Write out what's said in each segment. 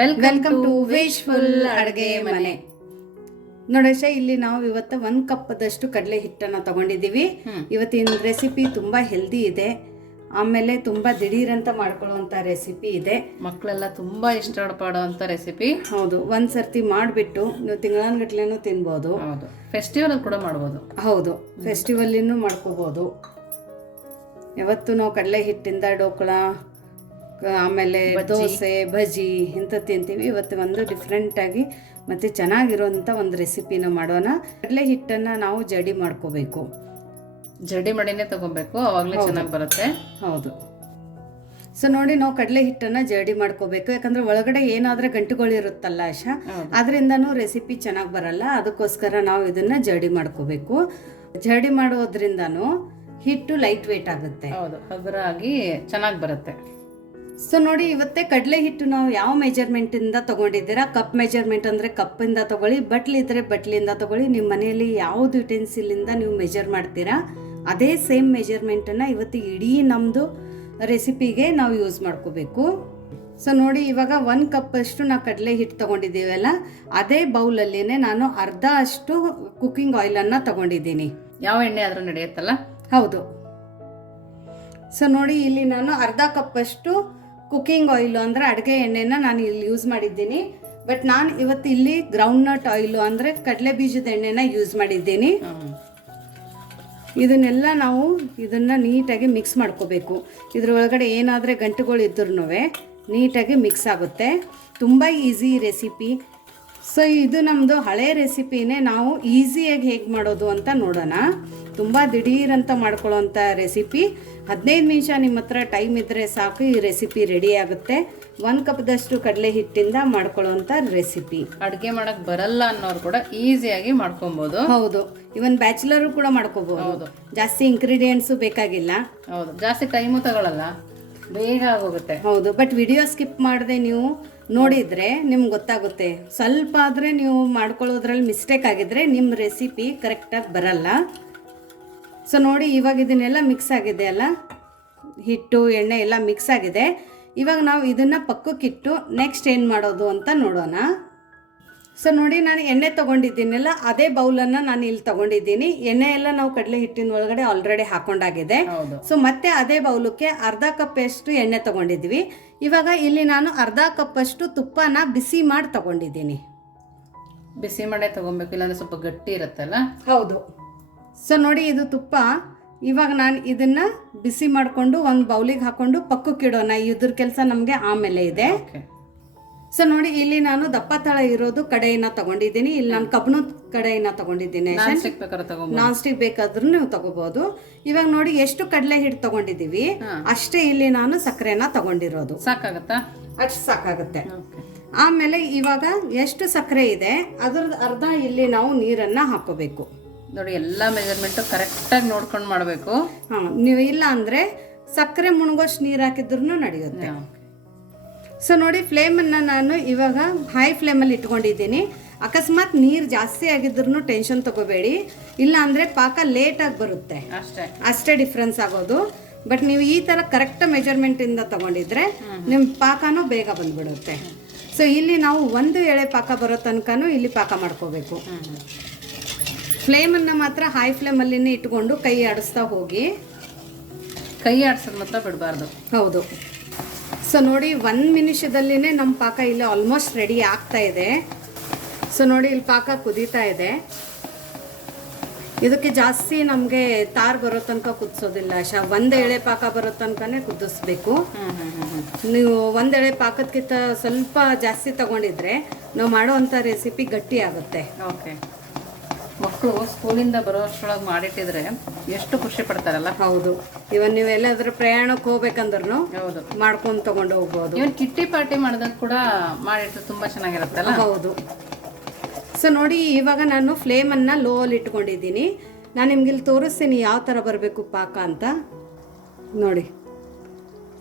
Welcome to wishful ಅಡುಗೆ ಮನೆ. ನೋಡೇಶ, ಇಲ್ಲಿ ನಾವು ಇವತ್ತು 1 ಕಪ್ದಷ್ಟು ಕಡಲೆ ಹಿಟ್ಟನ್ನು ತಗೊಂಡಿದ್ದೀವಿ. ಇವತ್ತಿನ ರೆಸಿಪಿ ತುಂಬಾ ಹೆಲ್ದಿ ಇದೆ, ಆಮೇಲೆ ತುಂಬಾ ದಿಢೀರಂತ ಮಾಡ್ಕೊಳ್ಳುವಂತ ರೆಸಿಪಿ ಇದೆ. ಮಕ್ಕಳೆಲ್ಲ ತುಂಬಾ ಇಷ್ಟಪಡುವಂತ ರೆಸಿಪಿ. ಹೌದು, ಒಂದ್ಸರ್ತಿ ಮಾಡಿಬಿಟ್ಟು ನೀವು ತಿಂಗಳಾನ್ಗಟ್ಲೆನೂ ತಿನ್ಬೋದು. ಹೌದು, ಫೆಸ್ಟಿವಲ್ ಕೂಡ ಮಾಡ್ಬೋದು. ಹೌದು, ಫೆಸ್ಟಿವಲ್ ಮಾಡ್ಕೋಬಹುದು. ಯಾವತ್ತು ನಾವು ಕಡಲೆ ಹಿಟ್ಟಿಂದ ಡೋಕ್ಳ, ಆಮೇಲೆ ದೋಸೆ, ಬಜ್ಜಿ ಇಂಥ ತಿಂತೀವಿ. ಇವತ್ತು ಒಂದು ಡಿಫ್ರೆಂಟಾಗಿ ಮತ್ತು ಚೆನ್ನಾಗಿರೋಂಥ ಒಂದು ರೆಸಿಪಿನ ಮಾಡೋಣ. ಕಡಲೆ ಹಿಟ್ಟನ್ನು ನಾವು ಜಡಿ ಮಾಡ್ಕೋಬೇಕು. ಜಡಿ ಮಾಡಿನೇ ತಗೋಬೇಕು, ಅವಾಗಲೇ ಚೆನ್ನಾಗಿ ಬರುತ್ತೆ. ಹೌದು. ಸೊ ನೋಡಿ, ನಾವು ಕಡಲೆ ಹಿಟ್ಟನ್ನು ಜಡಿ ಮಾಡ್ಕೋಬೇಕು. ಯಾಕಂದರೆ ಒಳಗಡೆ ಏನಾದರೂ ಗಂಟುಗಳಿರುತ್ತಲ್ಲ ಆಶಾ, ಅದರಿಂದನೂ ರೆಸಿಪಿ ಚೆನ್ನಾಗಿ ಬರಲ್ಲ. ಅದಕ್ಕೋಸ್ಕರ ನಾವು ಇದನ್ನು ಜಡಿ ಮಾಡ್ಕೋಬೇಕು. ಜಡಿ ಮಾಡೋದ್ರಿಂದನೂ ಹಿಟ್ಟು ಲೈಟ್ ವೇಟ್ ಆಗುತ್ತೆ. ಹೌದು, ಹಗುರ ಆಗಿ ಚೆನ್ನಾಗಿ ಬರುತ್ತೆ. ಸೊ ನೋಡಿ, ಇವತ್ತೇ ಕಡಲೆ ಹಿಟ್ಟು ನಾವು ಯಾವ ಮೆಜರ್ಮೆಂಟಿಂದ ತೊಗೊಂಡಿದ್ದೀರಾ, ಕಪ್ ಮೆಜರ್ಮೆಂಟ್ ಅಂದರೆ ಕಪ್ಪಿಂದ ತೊಗೊಳ್ಳಿ, ಬಟ್ಲಿದ್ರೆ ಬಟ್ಲಿಂದ ತೊಗೊಳ್ಳಿ. ನಿಮ್ಮ ಮನೆಯಲ್ಲಿ ಯಾವುದು ಯುಟೆನ್ಸಿಲಿಂದ ನೀವು ಮೆಜರ್ ಮಾಡ್ತೀರಾ ಅದೇ ಸೇಮ್ ಮೆಜರ್ಮೆಂಟನ್ನು ಇವತ್ತು ಇಡೀ ನಮ್ಮದು ರೆಸಿಪಿಗೆ ನಾವು ಯೂಸ್ ಮಾಡ್ಕೋಬೇಕು. ಸೊ ನೋಡಿ, ಇವಾಗ 1 ಕಪ್ಪಷ್ಟು ನಾವು ಕಡಲೆ ಹಿಟ್ಟು ತೊಗೊಂಡಿದ್ದೀವಲ್ಲ, ಅದೇ ಬೌಲಲ್ಲಿನೇ ನಾನು ಅರ್ಧ ಅಷ್ಟು ಕುಕ್ಕಿಂಗ್ ಆಯಿಲನ್ನು ತೊಗೊಂಡಿದ್ದೀನಿ. ಯಾವ ಎಣ್ಣೆ ಆದರೂ ನಡೆಯುತ್ತಲ್ಲ? ಹೌದು. ಸೊ ನೋಡಿ, ಇಲ್ಲಿ ನಾನು ಅರ್ಧ ಕಪ್ಪಷ್ಟು ಕುಕ್ಕಿಂಗ್ ಆಯಿಲು ಅಂದರೆ ಅಡುಗೆ ಎಣ್ಣೆನ ನಾನು ಇಲ್ಲಿ ಯೂಸ್ ಮಾಡಿದ್ದೀನಿ. ಬಟ್ ನಾನು ಇವತ್ತು ಇಲ್ಲಿ ಗ್ರೌಂಡ್ನಟ್ ಆಯಿಲು ಅಂದರೆ ಕಡಲೆ ಬೀಜದ ಎಣ್ಣೆನ ಯೂಸ್ ಮಾಡಿದ್ದೀನಿ. ಇದನ್ನೆಲ್ಲ ನಾವು ಇದನ್ನು ನೀಟಾಗಿ ಮಿಕ್ಸ್ ಮಾಡ್ಕೋಬೇಕು. ಇದ್ರೊಳಗಡೆ ಏನಾದರೆ ಗಂಟುಗಳು ಇದ್ರೂ ನೀಟಾಗಿ ಮಿಕ್ಸ್ ಆಗುತ್ತೆ. ತುಂಬ ಈಸಿ ರೆಸಿಪಿ. ಸೊ ಇದು ನಮ್ಮದು ಹಳೆ ರೆಸಿಪಿನೇ. ನಾವು ಈಸಿಯಾಗಿ ಹೇಗೆ ಮಾಡೋದು ಅಂತ ನೋಡೋಣ. ತುಂಬ ದಿಢೀರಂತ ಮಾಡ್ಕೊಳ್ಳೋವಂಥ ರೆಸಿಪಿ. 15 ನಿಮಿಷ ನಿಮ್ಮ ಹತ್ರ ಟೈಮ್ ಇದ್ದರೆ ಸಾಕು, ಈ ರೆಸಿಪಿ ರೆಡಿ ಆಗುತ್ತೆ. 1 ಕಪ್ದಷ್ಟು ಕಡಲೆ ಹಿಟ್ಟಿಂದ ಮಾಡ್ಕೊಳ್ಳೋವಂಥ ರೆಸಿಪಿ. ಅಡುಗೆ ಮಾಡೋಕ್ಕೆ ಬರಲ್ಲ ಅನ್ನೋರು ಕೂಡ ಈಸಿಯಾಗಿ ಮಾಡ್ಕೊಬೋದು. ಹೌದು, ಇವನ್ ಬ್ಯಾಚುಲರು ಕೂಡ ಮಾಡ್ಕೋಬಹುದು. ಜಾಸ್ತಿ ಇಂಗ್ರೀಡಿಯೆಂಟ್ಸು ಬೇಕಾಗಿಲ್ಲ. ಹೌದು, ಜಾಸ್ತಿ ಟೈಮು ತಗೊಳ್ಳಲ್ಲ, ಬೇಗ ಆಗೋಗುತ್ತೆ. ಹೌದು, ಬಟ್ ವಿಡಿಯೋ ಸ್ಕಿಪ್ ಮಾಡದೆ ನೀವು ನೋಡಿದರೆ ನಿಮ್ಗೆ ಗೊತ್ತಾಗುತ್ತೆ. ಸ್ವಲ್ಪ ಆದರೆ ನೀವು ಮಾಡ್ಕೊಳ್ಳೋದ್ರಲ್ಲಿ ಮಿಸ್ಟೇಕ್ ಆಗಿದ್ರೆ ನಿಮ್ಮ ರೆಸಿಪಿ ಕರೆಕ್ಟಾಗಿ ಬರಲ್ಲ. ಸೊ ನೋಡಿ, ಇವಾಗ ಇದನ್ನೆಲ್ಲ ಮಿಕ್ಸ್ ಆಗಿದೆ ಅಲ್ಲ, ಹಿಟ್ಟು ಎಣ್ಣೆ ಎಲ್ಲ ಮಿಕ್ಸ್ ಆಗಿದೆ. ಇವಾಗ ನಾವು ಇದನ್ನು ಪಕ್ಕಕ್ಕಿಟ್ಟು ನೆಕ್ಸ್ಟ್ ಏನು ಮಾಡೋದು ಅಂತ ನೋಡೋಣ. ಸೊ ನೋಡಿ, ನಾನು ಎಣ್ಣೆ ತೊಗೊಂಡಿದ್ದೀನಲ್ಲ, ಅದೇ ಬೌಲನ್ನು ನಾನು ಇಲ್ಲಿ ತೊಗೊಂಡಿದ್ದೀನಿ. ಎಣ್ಣೆ ಎಲ್ಲ ನಾವು ಕಡಲೆ ಹಿಟ್ಟಿನ ಒಳಗಡೆ ಆಲ್ರೆಡಿ ಹಾಕೊಂಡಾಗಿದೆ. ಸೊ ಮತ್ತೆ ಅದೇ ಬೌಲಕ್ಕೆ ಅರ್ಧ ಕಪ್ಪಷ್ಟು ಎಣ್ಣೆ ತೊಗೊಂಡಿದ್ವಿ. ಇವಾಗ ಇಲ್ಲಿ ನಾನು ಅರ್ಧ ಕಪ್ಪಷ್ಟು ತುಪ್ಪನ ಬಿಸಿ ಮಾಡಿ ತೊಗೊಂಡಿದ್ದೀನಿ. ಬಿಸಿ ಮಾಡೇ ತೊಗೊಬೇಕು, ಇಲ್ಲಾಂದರೆ ಸ್ವಲ್ಪ ಗಟ್ಟಿ ಇರುತ್ತಲ್ಲ. ಹೌದು. ಸೊ ನೋಡಿ, ಇದು ತುಪ್ಪ. ಇವಾಗ ನಾನು ಇದನ್ನು ಬಿಸಿ ಮಾಡಿಕೊಂಡು ಒಂದು ಬೌಲಿಗೆ ಹಾಕ್ಕೊಂಡು ಪಕ್ಕಕ್ಕಿಡೋಣ. ಇದ್ರ ಕೆಲಸ ನಮಗೆ ಆಮೇಲೆ ಇದೆ. ಸೊ ನೋಡಿ, ಇಲ್ಲಿ ನಾನು ದಪ್ಪ ತಳ ಇರೋದು ಕಡೆಯನ್ನು ತಗೊಂಡಿದ್ದೀನಿ. ಇಲ್ಲಿ ನಾನು ಕಬ್ಬಿಣದ ಕಡೆಯನ್ನು ತಗೊಂಡಿದ್ದೀನಿ. ನಾನ್ ಸ್ಟಿಕ್ ಬೇಕಾದ್ರೂ ನೀವು ತಗೋಬಹುದು. ಇವಾಗ ನೋಡಿ, ಎಷ್ಟು ಕಡಲೆ ಹಿಟ್ಟು ತಗೊಂಡಿದ್ದೀವಿ ಅಷ್ಟೇ ಇಲ್ಲಿ ನಾನು ಸಕ್ಕರೆನ ತಗೊಂಡಿರೋದು. ಸಾಕಾಗತ್ತಾ? ಅಷ್ಟು ಸಾಕಾಗುತ್ತೆ. ಆಮೇಲೆ ಇವಾಗ ಎಷ್ಟು ಸಕ್ಕರೆ ಇದೆ ಅದ್ರದ್ದು ಅರ್ಧ ಇಲ್ಲಿ ನಾವು ನೀರನ್ನು ಹಾಕೋಬೇಕು. ನೋಡಿ, ಎಲ್ಲ ಮೆಜರ್ಮೆಂಟು ಕರೆಕ್ಟಾಗಿ ನೋಡ್ಕೊಂಡು ಮಾಡಬೇಕು. ನೀವು ಇಲ್ಲ ಅಂದರೆ ಸಕ್ಕರೆ ಮುಣಗೋಷ್ಟು ನೀರು ಹಾಕಿದ್ರೂ ನಡೆಯುತ್ತೆ. ಸೊ ನೋಡಿ, ಫ್ಲೇಮನ್ನು ನಾನು ಇವಾಗ ಹೈ ಫ್ಲೇಮಲ್ಲಿ ಇಟ್ಕೊಂಡಿದ್ದೀನಿ. ಅಕಸ್ಮಾತ್ ನೀರು ಜಾಸ್ತಿ ಆಗಿದ್ರೂ ಟೆನ್ಷನ್ ತಗೋಬೇಡಿ, ಇಲ್ಲ ಅಂದರೆ ಪಾಕ ಲೇಟಾಗಿ ಬರುತ್ತೆ, ಅಷ್ಟೇ ಡಿಫ್ರೆನ್ಸ್ ಆಗೋದು. ಬಟ್ ನೀವು ಈ ಥರ ಕರೆಕ್ಟ್ ಮೆಜರ್ಮೆಂಟಿಂದ ತಗೊಂಡಿದ್ರೆ ನಿಮ್ಮ ಪಾಕನೂ ಬೇಗ ಬಂದ್ಬಿಡುತ್ತೆ. ಸೊ ಇಲ್ಲಿ ನಾವು 1 ಎಳೆ ಪಾಕ ಬರೋ ತನಕನೂ ಇಲ್ಲಿ ಪಾಕ ಮಾಡ್ಕೋಬೇಕು. ಫ್ಲೇಮನ್ನು ಮಾತ್ರ ಹೈ ಫ್ಲೇಮಲ್ಲಿನೇ ಇಟ್ಕೊಂಡು ಕೈ ಆಡಿಸ್ತಾ ಹೋಗಿ. ಕೈ ಆಡಿಸೋದು ಮಾತ್ರ ಬಿಡಬಾರ್ದು. ಹೌದು. ಸೊ ನೋಡಿ, 1 ನಿಮಿಷದಲ್ಲಿನೇ ನಮ್ಮ ಪಾಕ ಇಲ್ಲಿ ಆಲ್ಮೋಸ್ಟ್ ರೆಡಿ ಆಗ್ತಾ ಇದೆ. ಸೊ ನೋಡಿ, ಇಲ್ಲಿ ಪಾಕ ಕುದೀತಾ ಇದೆ. ಇದಕ್ಕೆ ಜಾಸ್ತಿ ನಮಗೆ ತಾರ್ ಬರೋ ತನಕ ಕುದಿಸೋದಿಲ್ಲ ಆಶಾ. 1 ಎಳೆ ಪಾಕ ಬರೋ ತನಕನೇ ಕುದಿಸ್ಬೇಕು. ನೀವು 1 ಎಳೆ ಪಾಕಕ್ಕಿಂತ ಸ್ವಲ್ಪ ಜಾಸ್ತಿ ತಗೊಂಡಿದ್ರೆ ನಾವು ಮಾಡೋವಂಥ ರೆಸಿಪಿ ಗಟ್ಟಿ ಆಗುತ್ತೆ. ಓಕೆ. ಮಕ್ಕಳು ಸ್ಕೂಲಿಂದ ಬರೋ ಅಷ್ಟರೊಳಗೆ ಮಾಡಿಟ್ಟಿದ್ರೆ ಎಷ್ಟು ಖುಷಿ ಪಡ್ತಾರಲ್ಲ. ಹೌದು. ಇವನ್ ನೀವು ಎಲ್ಲಾದ್ರೂ ಪ್ರಯಾಣಕ್ಕೆ ಹೋಗ್ಬೇಕಂದ್ರೂ ಹೌದು ಮಾಡ್ಕೊಂಡು ತಗೊಂಡು ಹೋಗ್ಬೋದು. ಇವನ್ ಕಿಟ್ಟಿ ಪಾರ್ಟಿ ಮಾಡಿದಾಗ ಕೂಡ ಮಾಡಿಟ್ಟು ತುಂಬ ಚೆನ್ನಾಗಿರುತ್ತಲ್ಲ. ಹೌದು. ಸೊ ನೋಡಿ, ಇವಾಗ ನಾನು ಫ್ಲೇಮನ್ನು ಲೋ ಅಲ್ಲಿ ಇಟ್ಕೊಂಡಿದ್ದೀನಿ. ನಾನು ನಿಮ್ಗೆ ಇಲ್ಲಿ ತೋರಿಸ್ತೀನಿ ಯಾವ ಥರ ಬರಬೇಕು ಪಾಕ ಅಂತ. ನೋಡಿ,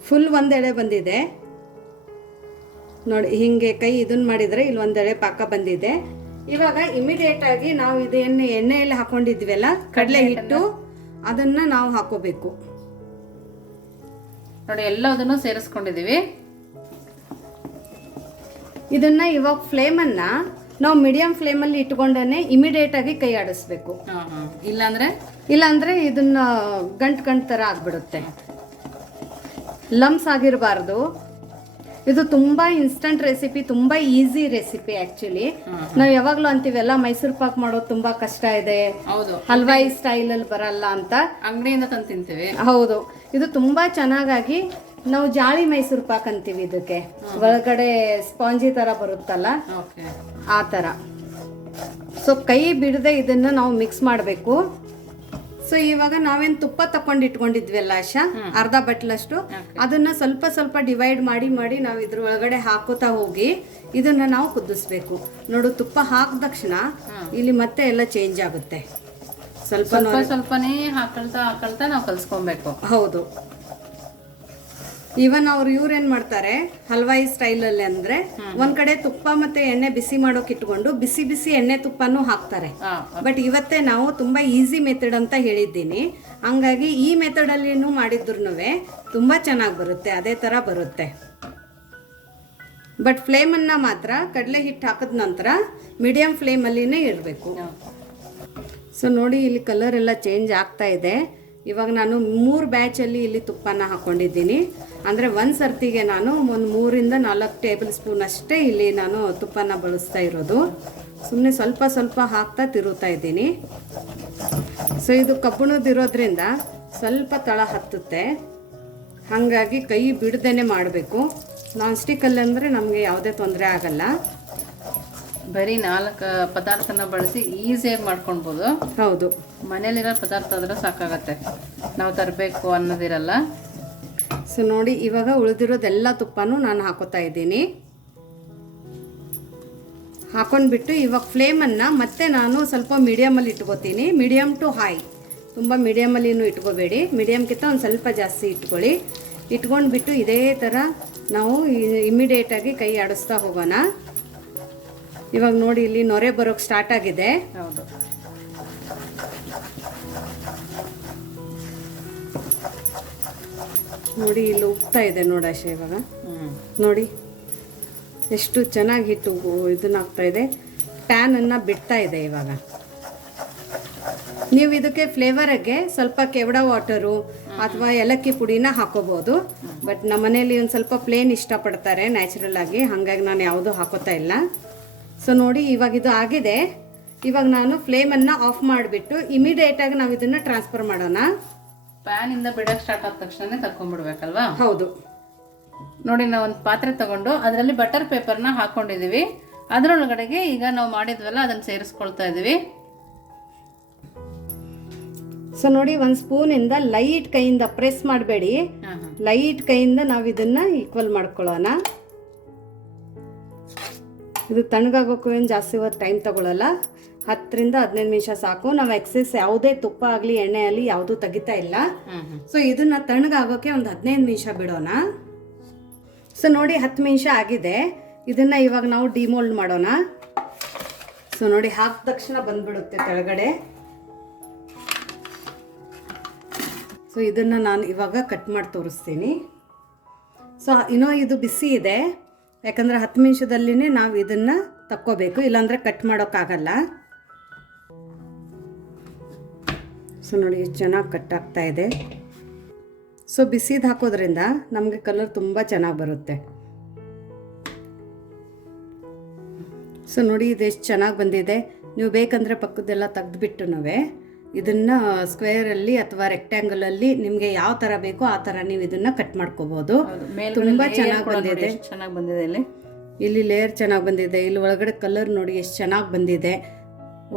ಫುಲ್ 1 ಎಳೆ ಬಂದಿದೆ. ನೋಡಿ, ಹೀಗೆ ಕೈ ಇದನ್ನು ಮಾಡಿದರೆ ಇಲ್ಲಿ 1 ಎಳೆ ಪಾಕ ಬಂದಿದೆ. ಇವಾಗ ಇಮಿಡಿಯೇಟ್ ಆಗಿ ನಾವು ಇದೇನು ಎಣ್ಣೆಯಲ್ಲಿ ಹಾಕೊಂಡಿದ್ವಲ್ಲ ಕಡಲೆ ಹಿಟ್ಟು, ಅದನ್ನು ನಾವು ಹಾಕೋಬೇಕು. ನೋಡಿ, ಎಲ್ಲದನ್ನು ಸೇರಿಸ್ಕೊಂಡಿದ್ದೀವಿ. ಇದನ್ನು ಇವಾಗ ಫ್ಲೇಮನ್ನು ನಾವು ಮೀಡಿಯಮ್ ಫ್ಲೇಮಲ್ಲಿ ಇಟ್ಕೊಂಡೇ ಇಮಿಡಿಯೇಟಾಗಿ ಕೈ ಆಡಿಸ್ಬೇಕು. ಇಲ್ಲಾಂದರೆ ಇದನ್ನು ಗಂಟು ಥರ ಆಗಿಬಿಡುತ್ತೆ, ಲಮ್ಸ್ ಆಗಿರಬಾರ್ದು. ಇದು ತುಂಬ ಇನ್ಸ್ಟಂಟ್ ರೆಸಿಪಿ, ತುಂಬ ಈಸಿ ರೆಸಿಪಿ. ಆ್ಯಕ್ಚುಲಿ ನಾವು ಯಾವಾಗಲೂ ಅಂತೀವೆಲ್ಲ ಮೈಸೂರು ಪಾಕ್ ಮಾಡೋದು ತುಂಬ ಕಷ್ಟ ಇದೆ, ಹಲ್ವಾಯಿ ಸ್ಟೈಲಲ್ಲಿ ಬರಲ್ಲ ಅಂತ, ಅಂಗಡಿಯಿಂದ ತಂದು ತಿಂತೀವಿ. ಹೌದು, ಇದು ತುಂಬ ಚೆನ್ನಾಗಾಗಿ ನಾವು ಜಾಳಿ ಮೈಸೂರು ಪಾಕ್ ಅಂತೀವಿ. ಇದಕ್ಕೆ ಒಳಗಡೆ ಸ್ಪಾಂಜಿ ಥರ ಬರುತ್ತಲ್ಲ, ಆ ಥರ. ಸೊ ಕೈ ಬಿಡದೆ ಇದನ್ನು ನಾವು ಮಿಕ್ಸ್ ಮಾಡಬೇಕು. ಸೊ ಇವಾಗ ನಾವೇನು ತುಪ್ಪ ತಕೊಂಡು ಇಟ್ಕೊಂಡಿದ್ವಲ್ಲ ಆಶಾ, ಅರ್ಧ ಬಟ್ಲಷ್ಟು, ಅದನ್ನ ಸ್ವಲ್ಪ ಸ್ವಲ್ಪ ಡಿವೈಡ್ ಮಾಡಿ ಮಾಡಿ ನಾವು ಇದ್ರ ಒಳಗಡೆ ಹಾಕೋತಾ ಹೋಗಿ ಇದನ್ನ ನಾವು ಕುದಿಸ್ಬೇಕು. ನೋಡು, ತುಪ್ಪ ಹಾಕಿದ ತಕ್ಷಣ ಇಲ್ಲಿ ಮತ್ತೆ ಎಲ್ಲ ಚೇಂಜ್ ಆಗುತ್ತೆ. ಸ್ವಲ್ಪನೇ ಹಾಕೊಳ್ತಾ ನಾವು ಕಲ್ಸ್ಕೊಬೇಕು. ಹೌದು. ಇವನ್ ಇವ್ರೇನ್ ಮಾಡ್ತಾರೆ ಹಲ್ವಾಯಿ ಸ್ಟೈಲಲ್ಲಿ ಅಂದ್ರೆ ಒಂದ್ ಕಡೆ ತುಪ್ಪ ಮತ್ತೆ ಎಣ್ಣೆ ಬಿಸಿ ಮಾಡೋಕೆ ಇಟ್ಕೊಂಡು ಬಿಸಿ ಬಿಸಿ ಎಣ್ಣೆ ತುಪ್ಪನೂ ಹಾಕ್ತಾರೆ. ಬಟ್ ಇವತ್ತೇ ನಾವು ತುಂಬಾ ಈಸಿ ಮೆಥಡ್ ಅಂತ ಹೇಳಿದ್ದೀನಿ, ಹಂಗಾಗಿ ಈ ಮೆಥಡ್ ಅಲ್ಲಿನೂ ಮಾಡಿದ್ರು ತುಂಬಾ ಚೆನ್ನಾಗಿ ಬರುತ್ತೆ, ಅದೇ ತರ ಬರುತ್ತೆ. ಬಟ್ ಫ್ಲೇಮನ್ನ ಮಾತ್ರ ಕಡಲೆ ಹಿಟ್ಟು ಹಾಕಿದ ನಂತರ ಮೀಡಿಯಂ ಫ್ಲೇಮಲ್ಲಿನೇ ಇಡಬೇಕು. ಸೊ ನೋಡಿ, ಇಲ್ಲಿ ಕಲರ್ ಎಲ್ಲ ಚೇಂಜ್ ಆಗ್ತಾ ಇದೆ. ಇವಾಗ ನಾನು 3 ಬ್ಯಾಚಲ್ಲಿ ಇಲ್ಲಿ ತುಪ್ಪನ ಹಾಕ್ಕೊಂಡಿದ್ದೀನಿ. ಅಂದರೆ ಒಂದು ಸರ್ತಿಗೆ ನಾನು ಒಂದು 3 ಇಂದ 4 ಟೇಬಲ್ ಸ್ಪೂನ್ ಅಷ್ಟೇ ಇಲ್ಲಿ ನಾನು ತುಪ್ಪನ ಬಳಸ್ತಾ ಇರೋದು. ಸುಮ್ಮನೆ ಸ್ವಲ್ಪ ಸ್ವಲ್ಪ ಹಾಕ್ತಾ ತಿರುತ್ತಾ ಇದ್ದೀನಿ. ಸೊ ಇದು ಕಬ್ಬಣದಿರೋದ್ರಿಂದ ಸ್ವಲ್ಪ ತಳ ಹತ್ತುತ್ತೆ, ಹಾಗಾಗಿ ಕೈ ಬಿಡದೇನೆ ಮಾಡಬೇಕು. ನಾನ್ ಸ್ಟಿಕ್ಕಲ್ಲಿ ಅಂದರೆ ನಮಗೆ ಯಾವುದೇ ತೊಂದರೆ ಆಗಲ್ಲ. ಬರೀ 4 ಪದಾರ್ಥನ ಬಳಸಿ ಈಸಿಯಾಗಿ ಮಾಡ್ಕೊಳ್ಬೋದು. ಹೌದು, ಮನೇಲಿರೋ ಪದಾರ್ಥ ಆದ್ರೆ ಸಾಕಾಗತ್ತೆ, ನಾವು ತರಬೇಕು ಅನ್ನೋದಿರಲ್ಲ. ಸೊ ನೋಡಿ, ಇವಾಗ ಉಳಿದಿರೋದೆಲ್ಲ ತುಪ್ಪನೂ ನಾನು ಹಾಕೋತಾ ಇದ್ದೀನಿ. ಹಾಕೊಂಡ್ಬಿಟ್ಟು ಇವಾಗ ಫ್ಲೇಮನ್ನು ಮತ್ತೆ ನಾನು ಸ್ವಲ್ಪ ಮೀಡಿಯಮಲ್ಲಿ ಇಟ್ಕೋತೀನಿ. ಮೀಡಿಯಮ್ ಟು ಹೈ, ತುಂಬ ಮೀಡಿಯಮಲ್ಲಿನೂ ಇಟ್ಕೋಬೇಡಿ, ಮೀಡಿಯಮ್ಗಿಂತ ಒಂದು ಸ್ವಲ್ಪ ಜಾಸ್ತಿ ಇಟ್ಕೊಳ್ಳಿ. ಇಟ್ಕೊಂಡ್ಬಿಟ್ಟು ಇದೇ ಥರ ನಾವು ಇಮಿಡಿಯೇಟಾಗಿ ಕೈ ಆಡಿಸ್ತಾ ಹೋಗೋಣ. ಇವಾಗ ನೋಡಿ, ಇಲ್ಲಿ ನೊರೆ ಬರೋಕ್ಕೆ ಸ್ಟಾರ್ಟ್ ಆಗಿದೆ. ಹೌದು, ನೋಡಿ ಇಲ್ಲಿ ಉಪ್ತಾ ಇದೆ ನೋಡಾಶ. ಇವಾಗ ನೋಡಿ ಎಷ್ಟು ಚೆನ್ನಾಗಿ ಹಿಟ್ಟು ಇದನ್ನ ಆಗ್ತಾ ಇದೆ, ಪ್ಯಾನನ್ನು ಬಿಡ್ತಾ ಇದೆ. ಇವಾಗ ನೀವು ಇದಕ್ಕೆ ಫ್ಲೇವರಿಗೆ ಸ್ವಲ್ಪ ಕೆವಡ ವಾಟರು ಅಥವಾ ಏಲಕ್ಕಿ ಪುಡಿನ ಹಾಕೋಬಹುದು. ಬಟ್ ನಮ್ಮ ಮನೇಲಿ ಒಂದು ಸ್ವಲ್ಪ ಪ್ಲೇನ್ ಇಷ್ಟಪಡ್ತಾರೆ ನ್ಯಾಚುರಲ್ ಆಗಿ, ಹಾಗಾಗಿ ನಾನು ಯಾವುದೂ ಹಾಕೋತಾ ಇಲ್ಲ. ಸೊ ನೋಡಿ, ಇವಾಗ ಇದು ಆಗಿದೆ. ಇವಾಗ ನಾನು ಫ್ಲೇಮನ್ನು ಆಫ್ ಮಾಡಿಬಿಟ್ಟು ಇಮಿಡಿಯೇಟಾಗಿ ನಾವು ಇದನ್ನು ಟ್ರಾನ್ಸ್ಫರ್ ಮಾಡೋಣ. ಪ್ಯಾನಿಂದ ಬಿಡಕ್ಕೆ ಸ್ಟಾರ್ಟ್ ಆದ ತಕ್ಷಣ ತಗೊಂಡ್ಬಿಡ್ಬೇಕಲ್ವಾ? ಹೌದು. ನೋಡಿ, ನಾವು ಒಂದು ಪಾತ್ರೆ ತಗೊಂಡು ಅದರಲ್ಲಿ ಬಟರ್ ಪೇಪರ್ನ ಹಾಕೊಂಡಿದ್ದೀವಿ. ಅದರೊಳಗಡೆಗೆ ಈಗ ನಾವು ಮಾಡಿದ್ವಲ್ಲ ಅದನ್ನು ಸೇರಿಸ್ಕೊಳ್ತಾ ಇದ್ದೀವಿ. ಸೊ ನೋಡಿ, 1 ಸ್ಪೂನಿಂದ ಲೈಟ್ ಕೈಯಿಂದ ಪ್ರೆಸ್ ಮಾಡಬೇಡಿ, ಲೈಟ್ ಕೈಯಿಂದ ನಾವು ಇದನ್ನು ಈಕ್ವಲ್ ಮಾಡ್ಕೊಳ್ಳೋಣ. ಇದು ತಣ್ಣಗಾಗೋಕ್ಕೂ ಏನು ಜಾಸ್ತಿ ಹೊತ್ತು ಟೈಮ್ ತಗೊಳ್ಳಲ್ಲ, 10 ರಿಂದ 15 ನಿಮಿಷ ಸಾಕು. ನಾವು ಎಕ್ಸೆಸ್ ಯಾವುದೇ ತುಪ್ಪ ಆಗಲಿ ಎಣ್ಣೆ ಆಗಲಿ ಯಾವುದೂ ತೆಗಿತಾ ಇಲ್ಲ. ಸೊ ಇದನ್ನು ತಣ್ಣಗಾಗೋಕ್ಕೆ ಒಂದು 15 ನಿಮಿಷ ಬಿಡೋಣ. ಸೊ ನೋಡಿ, 10 ನಿಮಿಷ ಆಗಿದೆ. ಇದನ್ನು ಇವಾಗ ನಾವು ಡಿಮೋಲ್ಡ್ ಮಾಡೋಣ. ಸೊ ನೋಡಿ, ಹಾಕಿದ ತಕ್ಷಣ ಬಂದ್ಬಿಡುತ್ತೆ ಕೆಳಗಡೆ. ಸೊ ಇದನ್ನು ನಾನು ಇವಾಗ ಕಟ್ ಮಾಡಿ ತೋರಿಸ್ತೀನಿ. ಸೊ ಇನ್ನೂ ಇದು ಬಿಸಿ ಇದೆ, ಯಾಕಂದರೆ 10 ನಿಮಿಷದಲ್ಲಿನೇ ನಾವು ಇದನ್ನು ತಕ್ಕೋಬೇಕು, ಇಲ್ಲಾಂದರೆ ಕಟ್ ಮಾಡೋಕ್ಕಾಗಲ್ಲ. ಸೊ ನೋಡಿ, ಎಷ್ಟು ಚೆನ್ನಾಗಿ ಕಟ್ ಆಗ್ತಾ ಇದೆ. ಸೊ ಬಿಸಿದು ಹಾಕೋದ್ರಿಂದ ನಮಗೆ ಕಲರ್ ತುಂಬ ಚೆನ್ನಾಗಿ ಬರುತ್ತೆ. ಸೊ ನೋಡಿ, ಇದು ಎಷ್ಟು ಚೆನ್ನಾಗಿ ಬಂದಿದೆ. ನೀವು ಬೇಕಂದರೆ ಪಕ್ಕದೆಲ್ಲ ತೆಗೆದುಬಿಟ್ಟು ಇದನ್ನು ಸ್ಕ್ವೇರಲ್ಲಿ ಅಥವಾ ರೆಕ್ಟ್ಯಾಂಗಲಲ್ಲಿ ನಿಮಗೆ ಯಾವ ಥರ ಬೇಕೋ ಆ ಥರ ನೀವು ಇದನ್ನು ಕಟ್ ಮಾಡ್ಕೋಬೋದು. ತುಂಬ ಚೆನ್ನಾಗಿ ಬಂದಿದೆ. ಚೆನ್ನಾಗಿ ಬಂದಿದೆ. ಇಲ್ಲಿ ಲೇಯರ್ ಚೆನ್ನಾಗಿ ಬಂದಿದೆ. ಇಲ್ಲಿ ಒಳಗಡೆ ಕಲರ್ ನೋಡಿ ಎಷ್ಟು ಚೆನ್ನಾಗಿ ಬಂದಿದೆ.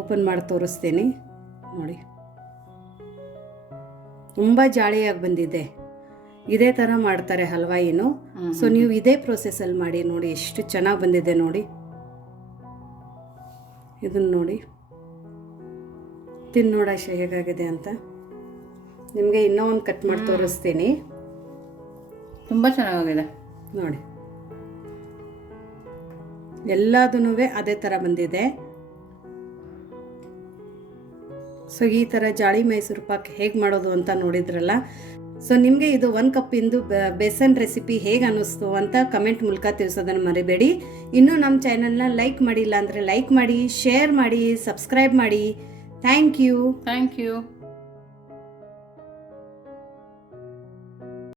ಓಪನ್ ಮಾಡಿ ತೋರಿಸ್ತೀನಿ ನೋಡಿ, ತುಂಬ ಜಾಳಿಯಾಗಿ ಬಂದಿದೆ. ಇದೇ ಥರ ಮಾಡ್ತಾರೆ ಹಲ್ವಾಯಿನು. ಸೊ ನೀವು ಇದೇ ಪ್ರೊಸೆಸಲ್ಲಿ ಮಾಡಿ ನೋಡಿ, ಎಷ್ಟು ಚೆನ್ನಾಗಿ ಬಂದಿದೆ ನೋಡಿ. ಇದನ್ನು ನೋಡಿ, ತಿನ್ನು ನೋಡಾಶ ಹೇಗಾಗಿದೆ ಅಂತ. ನಿಮಗೆ ಇನ್ನೂ ಒಂದು ಕಟ್ ಮಾಡಿ ತೋರಿಸ್ತೀನಿ. ತುಂಬ ಚೆನ್ನಾಗಿದೆ ನೋಡಿ, ಎಲ್ಲದೂ ಅದೇ ಥರ ಬಂದಿದೆ. ಸೊ ಈ ಥರ ಜಾಳಿ ಮೈಸೂರು ಪಾಕ್ ಹೇಗೆ ಮಾಡೋದು ಅಂತ ನೋಡಿದ್ರಲ್ಲ, ಸೊ ನಿಮಗೆ ಇದು 1 ಕಪ್ಪಿಂದು ಬೇಸನ್ ರೆಸಿಪಿ ಹೇಗೆ ಅನ್ನಿಸ್ತು ಅಂತ ಕಮೆಂಟ್ ಮೂಲಕ ತಿಳಿಸೋದನ್ನು ಮರಿಬೇಡಿ. ಇನ್ನೂ ನಮ್ಮ ಚಾನಲ್ನ ಲೈಕ್ ಮಾಡಿಲ್ಲ ಅಂದರೆ ಲೈಕ್ ಮಾಡಿ, ಶೇರ್ ಮಾಡಿ, ಸಬ್ಸ್ಕ್ರೈಬ್ ಮಾಡಿ. Thank you.